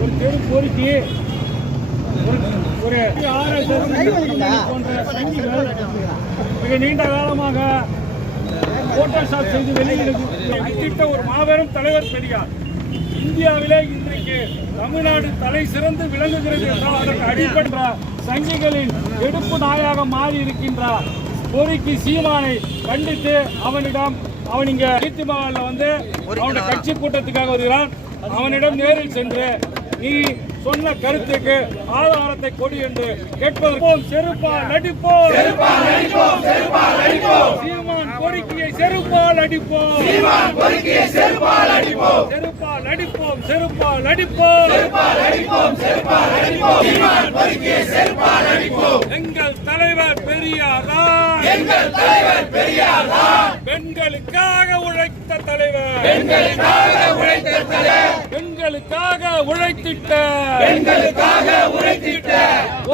ஒரு தெரு கோரிக்கையை ஒரு மிக நீண்ட காலமாக போட்டோ ஷாப் செய்து வெளியிடும் ஒரு மாபெரும் தலைவர் பெரியார். இந்தியாவிலே இன்றைக்கு தமிழ்நாடு தலை சிறந்து விளங்குகிறது என்றால் அதற்கு அடிப்பட்ட சங்கிகளின் எடுப்பு நாயாக மாறி இருக்கின்றார் கோரிக்கை சீமானை கண்டித்து அவனிடம் அவன் இங்க நீதிமன்றம் வந்து அவனுடைய கட்சி கூட்டத்துக்காக வருகிறான். அவனிடம் நேரில் சென்று நீ சொன்ன கருத்துக்கு ஆதாரத்தை கொடு என்று கேட்பதற்கும் செருப்பால் அடிப்போம். சீமான் கோரிக்கையை செருப்பால் அடிப்போம். செருப்பால் அடிப்போம். அடிப்போம் செருப்பால் அடிப்போம் செருப்பால் அடிப்போம் செருப்பால் அடிப்போம் சீமான் கோரிக்கையை செருப்பால் அடிப்போம் எங்கள் தலைவர் பெரியாரா எங்கள் தலைவர் பெரியாரா பெண்களுக்காக உழைத்த தலைவர். பெண்களுக்காக உழைத்த தலைவர் பெண்களுக்காக உழைத்திட்ட. பெண்களுக்காக உழைத்திட்ட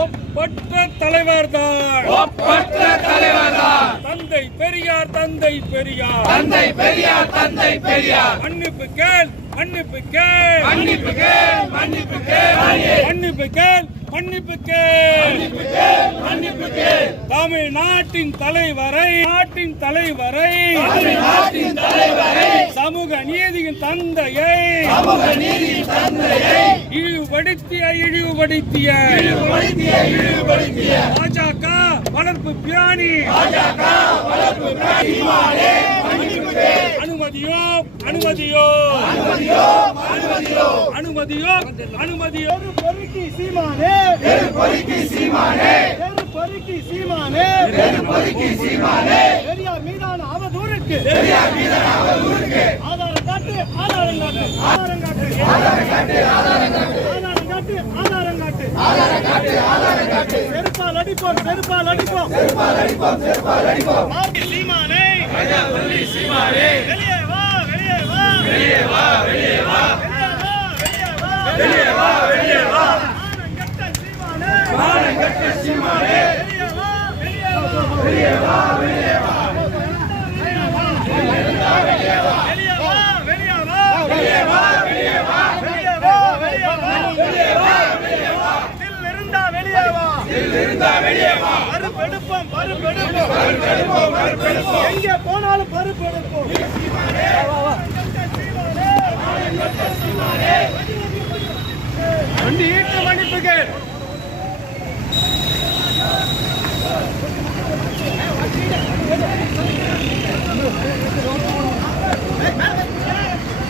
ஒப்பற்ற தலைவர் தான் ஒப்பற்ற தலைவர் தான். தந்தை பெரியார் தந்தை பெரியார். தந்தை பெரியார் தந்தை பெரியார். மன்னிப்பு கேள். மன்னிப்பு கேள் மன்னிப்பு கேள் மன்னிப்பு கேள் மன்னிப்பு கேள் மன்னிப்பு கேள் மன்னிப்பு கேள் தமிழ்நாட்டின் தலைவரை நாட்டின் தலைவரை. சமூக நீதியின் தந்தையை. சமூக நீதியின் தந்தையை. இழிவுபடுத்திய இழிவுபடுத்திய. பாஜக வளர்ப்பு பிராணி. அனுமதியோ அனுமதியோ. அனுமதியோ அனுமதியோ. பொறுக்கி சீமானே. பொறுக்கி சீமானே. ஒரு பொறுக்கி சீமானே. ஒரு பொறுக்கி சீமானே. பெரியார் மீதான அவதூறுக்கு. பெரியார் மீதான அவதூறுக்கு. ஆதாரம் காட்டு ஆதாரம் காட்டு. செருப்பால் அடிப்போம் செருப்பால் அடிப்போம் செருப்பால் அடிப்போம் செருப்பால் அடிப்போம் சீமானே ஐயா சொல்லி சீமானே வெளியே வா வெளியே வா வெளியே வா வெளியே வா வெளியே வா வெளியே வா மானங்கட்ட சீமானே மானங்கட்ட சீமானே வெளியே வா வெளியே வா வெளியே மறுபெடுப்போம் மறுபெடுப்போம் எங்கே போனாலும் மறுபெடுப்போம் வண்டி ஈட்டு மன்னிப்புகள்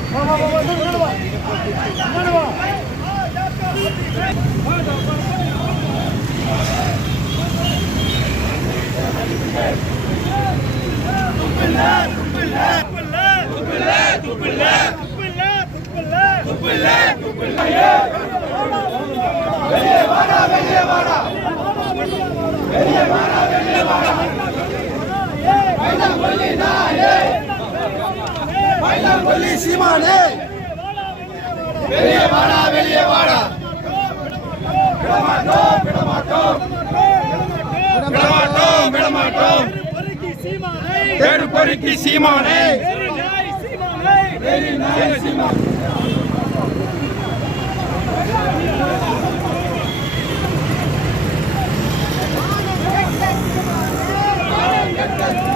வா வா வா வா வா வெளியே வாடா வெளியே வாடா. வெளியே வாடா வெளியே வாடா பைலாம் கொல்லி நாயே பைலாம் கொல்லி சீமானே வெளியே வாடா வெளியே வாடா விடமாட்டோம் விடமாட்டோம் மாட்டோம் தெரு பொறுக்கி சீமானை Let's go.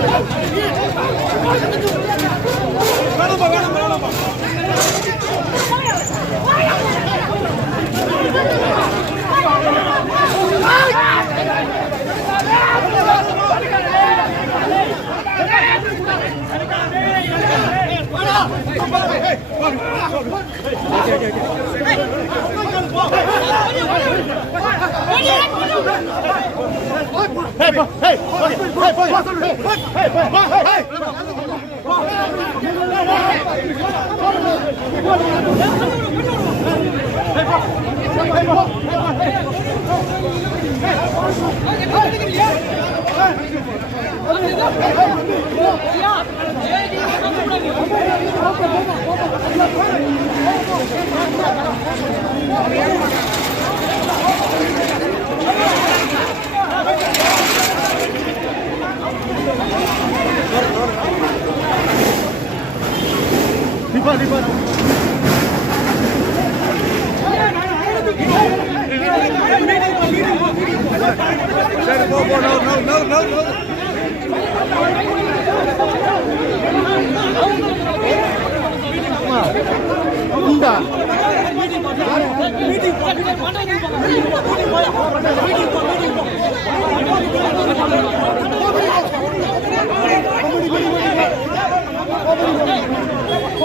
Thank you. Yeah. சரி போ போ no no no no no உண்டா மீட்டிங்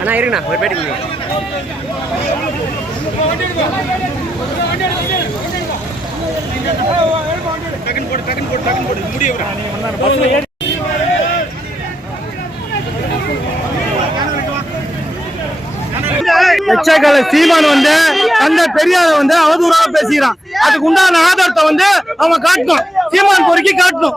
அண்ணா இருங்கண்ணா ஒரு பேட்டி எச்சக்கலை சீமான் வந்து அந்த பெரியார வந்து அவதூறாக பேசுகிறான். அதுக்கு உண்டான ஆதாரத்தை வந்து அவன் காட்டணும். சீமான் பொறுக்கி காட்டணும்.